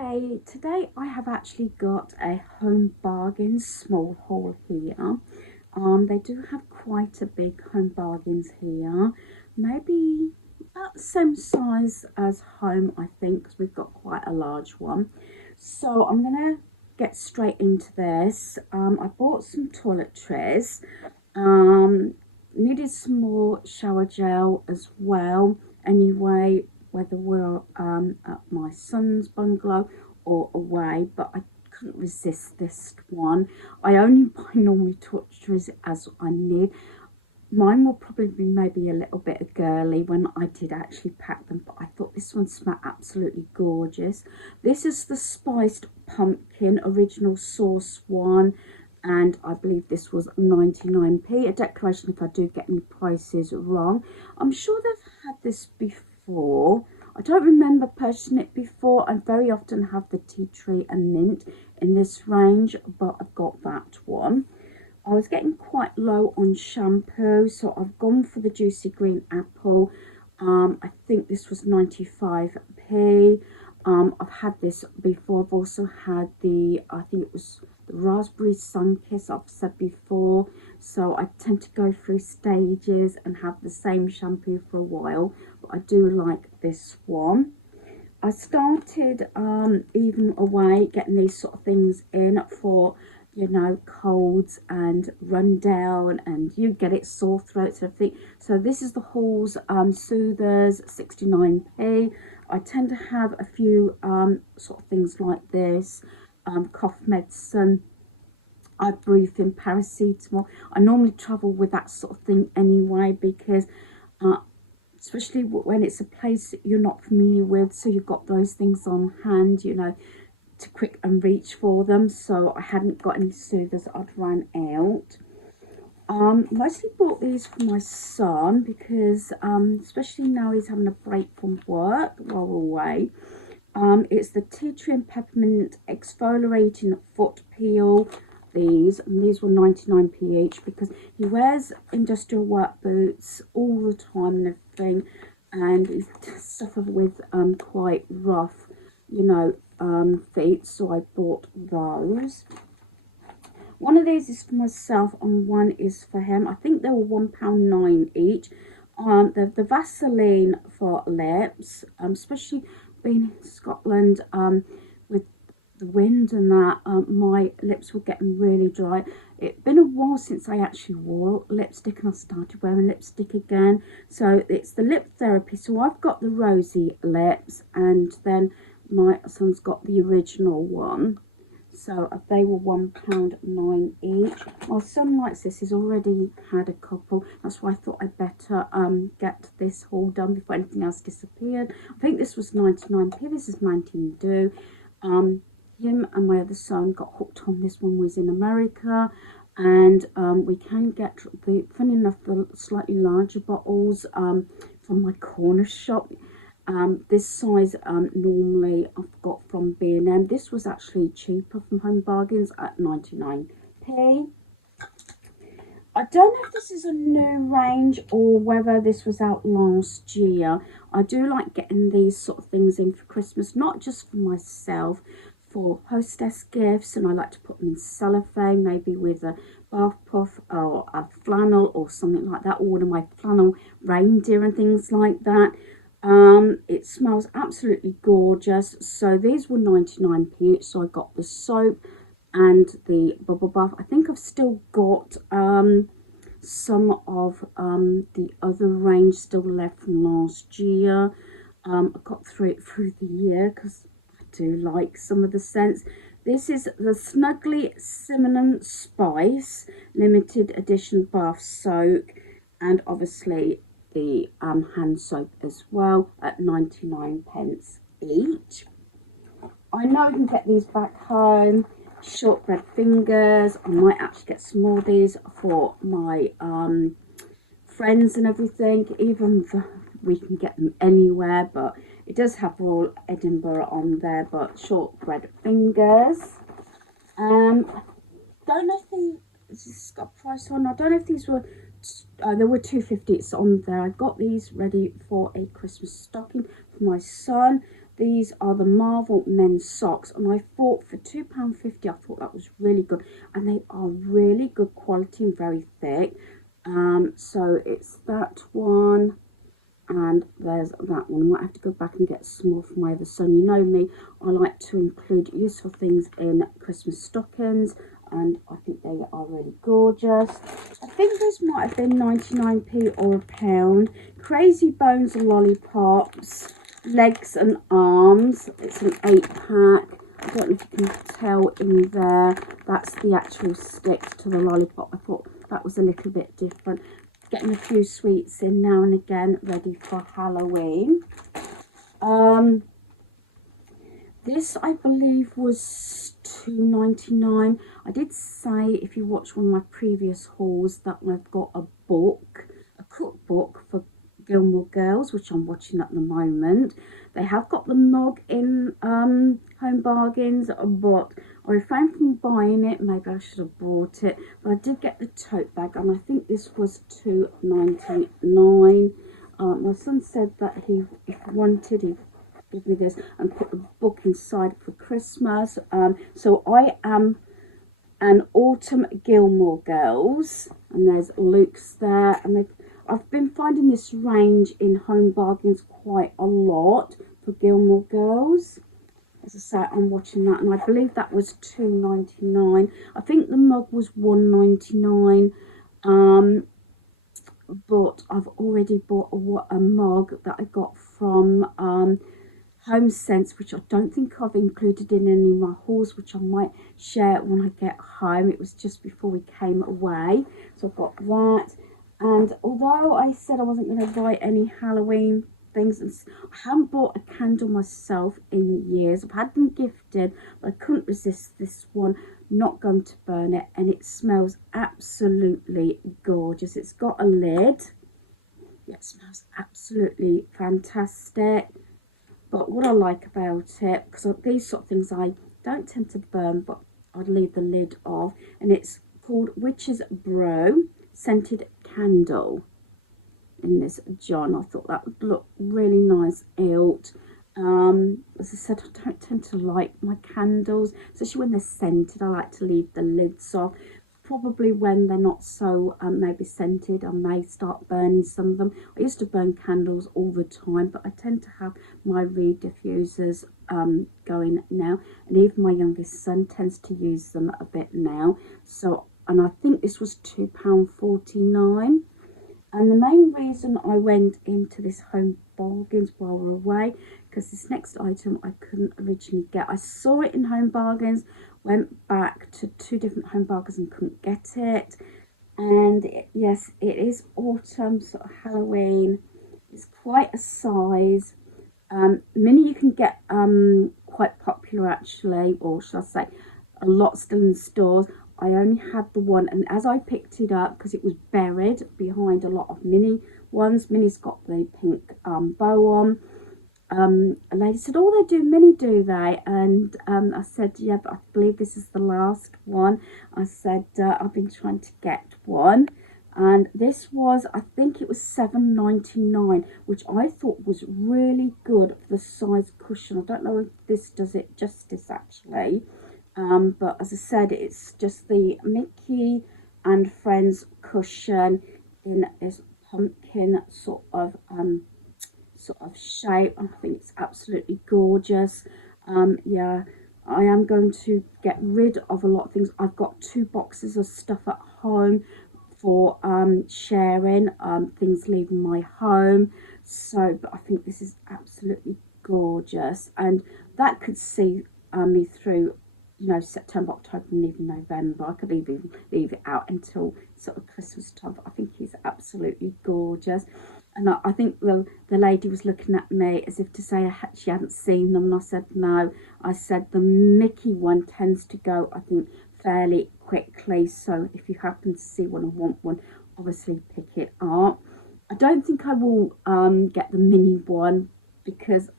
Okay, today I have actually got a HomeBargains small haul here. They do have quite a big HomeBargains here, maybe about the same size as Home, I think, because we've got quite a large one. So I'm gonna get straight into this. I bought some toiletries. Needed some more shower gel as well. Anyway, whether we're at my son's bungalow or away, but I couldn't resist this one. I only buy normally toiletries as I need. Mine will probably be maybe a little bit girly when I did actually pack them, but I thought this one smelled absolutely gorgeous. This is the spiced pumpkin original sauce one, and I believe this was 99p. A declaration if I do get any prices wrong. I'm sure they've had this before. I don't remember purchasing it before. I very often have the tea tree and mint in this range, but I've got that one. I was getting quite low on shampoo, so I've gone for the juicy green apple. I think this was 95p. I've had this before. I've also had I think it was the raspberry sun kiss I've said before. So I tend to go through stages and have the same shampoo for a while, but I do like this one. I started even away getting these sort of things in for, you know, colds and rundown, and you get it, sore throats and everything. So this is the Halls Soothers, 69p. I tend to have a few sort of things like this, cough medicine, ibuprofen, paracetamol. I normally travel with that sort of thing anyway, because especially when it's a place that you're not familiar with, so you've got those things on hand, you know, to quick and reach for them. So I hadn't got any soothers, I'd run out. Mostly bought these for my son because especially now he's having a break from work while we're away. It's the tea tree and peppermint exfoliating foot peel. These were 99p each because he wears industrial work boots all the time and everything, and he suffers with quite rough, you know, feet, so I bought those. One of these is for myself and one is for him. I think they were £1.9 each. The Vaseline for lips, especially being in Scotland, with the wind and that, my lips were getting really dry. It's been a while since I actually wore lipstick, and I started wearing lipstick again. So it's the lip therapy. So I've got the rosy lips, and then my son's got the original one. So they were £1.9 each. My son likes this. He's already had a couple. That's why I thought I'd better get this haul done before anything else disappeared. I think this was 99p. This is 19 him and my other son got hooked on this one. Was in America, and we can get the, funny enough, the slightly larger bottles from my corner shop. This size normally I've got from B&M. This was actually cheaper from HomeBargains at 99p. I don't know if this is a new range or whether this was out last year. I do like getting these sort of things in for Christmas, not just for myself, for hostess gifts, and I like to put them in cellophane, maybe with a bath puff or a flannel or something like that, or one of my flannel reindeer and things like that. It smells absolutely gorgeous. So these were 99p each, so I got the soap and the bubble bath. I think I've still got some of the other range still left from last year. I got through it through the year because I do like some of the scents. This is the Snuggly Cinnamon Spice limited edition bath soak, and obviously the hand soap as well at 99p each. I know you can get these back home. Shortbread fingers. I might actually get some more of these for my friends and everything, even though we can get them anywhere, but it does have Royal Edinburgh on there. But shortbread fingers. I don't know if this has got a price on. I don't know if these were there were 2.50. It's on there. I got these ready for a Christmas stocking for my son. these are the Marvel men's socks, and I thought for £2.50 I thought that was really good, and they are really good quality and very thick. So it's that one, and there's that one. I might have to go back and get some more for my other son. You know me, I like to include useful things in Christmas stockings, and I think they are really gorgeous. I think this might have been 99p or a pound. Crazy Bones and Lollipops, legs and arms. It's an 8-pack. I don't know if you can tell in there, that's the actual stick to the lollipop. I thought that was a little bit different. Getting a few sweets in now and again, ready for Halloween. This I believe was £2.99. I did say, if you watch one of my previous hauls, that I've got a book, a cookbook for Gilmore Girls, which I'm watching at the moment. They have got the mug in Home Bargains, but I refrained from buying it. Maybe I should have bought it, but I did get the tote bag, and I think this was £2.99. My son said that if he wanted, he'd give me this and put the book inside for Christmas. So I am an Autumn Gilmore Girls, and there's Luke's there, and I've been finding this range in Home Bargains quite a lot for Gilmore Girls. As I say, I'm watching that, and I believe that was £2.99. I think the mug was £1.99. But I've already bought a mug that I got from Home Sense, which I don't think I've included in any of my hauls, which I might share when I get home. It was just before we came away, so I've got that. And although I said I wasn't going to buy any Halloween things, and I haven't bought a candle myself in years. I've had them gifted, but I couldn't resist this one. Not going to burn it, and it smells absolutely gorgeous. It's got a lid. Yeah, it smells absolutely fantastic. But what I like about it, because these sort of things I don't tend to burn, but I'd leave the lid off, and it's called Witch's Brew Scented Candle in this John. I thought that would look really nice out. As I said, I don't tend to like my candles, especially when they're scented. I like to leave the lids off. Probably when they're not so maybe scented, I may start burning some of them. I used to burn candles all the time, but I tend to have my reed diffusers going now, and even my youngest son tends to use them a bit now. So, and I think this was £2.49. And the main reason I went into this Home Bargains while we're away, because this next item I couldn't originally get. I saw it in Home Bargains, went back to 2 different Home Bargains and couldn't get it. And yes, it is autumn, sort of Halloween. It's quite a size. Mini you can get quite popular actually, or should I say a lot still in stores. I only had the one, and as I picked it up, because it was buried behind a lot of mini ones, Mini's got the pink bow on. A lady said, "Oh, they do mini, do they?" And I said, "Yeah, but I believe this is the last one." I said, "I've been trying to get one." And this was, I think it was £7.99, which I thought was really good for the size cushion. I don't know if this does it justice actually. But as I said, it's just the Mickey and Friends cushion in this pumpkin sort of shape. I think it's absolutely gorgeous. Yeah, I am going to get rid of a lot of things. I've got 2 boxes of stuff at home for sharing, things leaving my home. So, but I think this is absolutely gorgeous, and that could see me through, you know, September, October, and even November. I could even leave it out until sort of Christmas time. But I think he's absolutely gorgeous. And I think the lady was looking at me as if to say she hadn't seen them. And I said, no. I said the Mickey one tends to go, I think, fairly quickly. So if you happen to see one and want one, obviously pick it up. I don't think I will get the mini one, because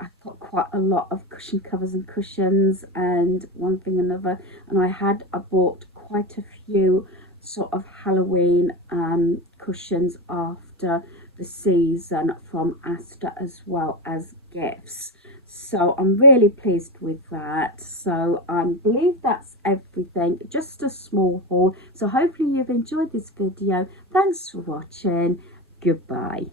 I've got quite a lot of cushion covers and cushions and one thing or another, and I bought quite a few sort of Halloween cushions after the season from Asda as well as gifts. So I'm really pleased with that. So I believe that's everything, just a small haul. So hopefully you've enjoyed this video. Thanks for watching. Goodbye.